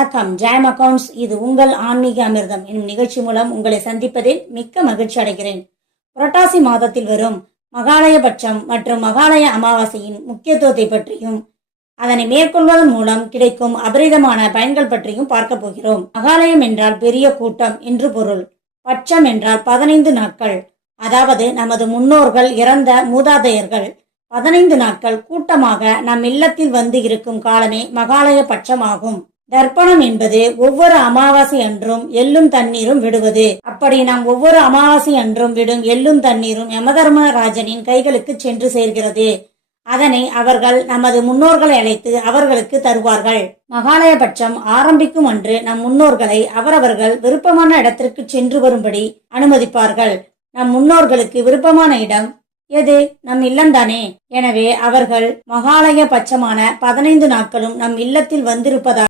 வணக்கம். Jam accounts. இது உங்கள் ஆன்மீக அமிர்தம் என்னும் நிகழ்ச்சி மூலம் உங்களை சந்திப்பதில் மிக்க மகிழ்ச்சி அடைகிறேன். புரட்டாசி மாதத்தில் வரும் மகாலயபட்சம் மற்றும் மகாலய அமாவாசையின் முக்கியத்துவத்தை பற்றியும் அதனை மேற்கொள்வதன் மூலம் கிடைக்கும் அபரிதமான பயன்கள் பற்றியும் பார்க்க போகிறோம். மகாலயம் என்றால் பெரிய கூட்டம் என்று பொருள். பட்சம் என்றால் 15 நாட்கள். அதாவது நமது முன்னோர்கள் இறந்த மூதாதையர்கள் 15 நாட்கள் கூட்டமாக நம் இல்லத்தில் வந்து இருக்கும் காலமே மகாலய பட்சம் ஆகும். தர்ப்பணம் என்பது ஒவ்வொரு அமாவாசை அன்றும் எள்ளும் தண்ணீரும் விடுவது. அப்படி நாம் ஒவ்வொரு அமாவாசை அன்றும் விடும் எள்ளும் தண்ணீரும் யமதர்மராஜனின் கைகளுக்கு சென்று சேர்கிறது. அதனை அவர்கள் நமது முன்னோர்களை அழைத்து அவர்களுக்கு தருவார்கள். மகாலயபட்சம் ஆரம்பிக்கும் அன்று நம் முன்னோர்களை அவரவர்கள் விருப்பமான இடத்திற்கு சென்று வரும்படி அனுமதிப்பார்கள். நம் முன்னோர்களுக்கு விருப்பமான இடம் எது? நம் இல்லம்தானே. எனவே அவர்கள் மகாலய பட்சமான 15 நாட்களும் நம் இல்லத்தில் வந்திருப்பதாக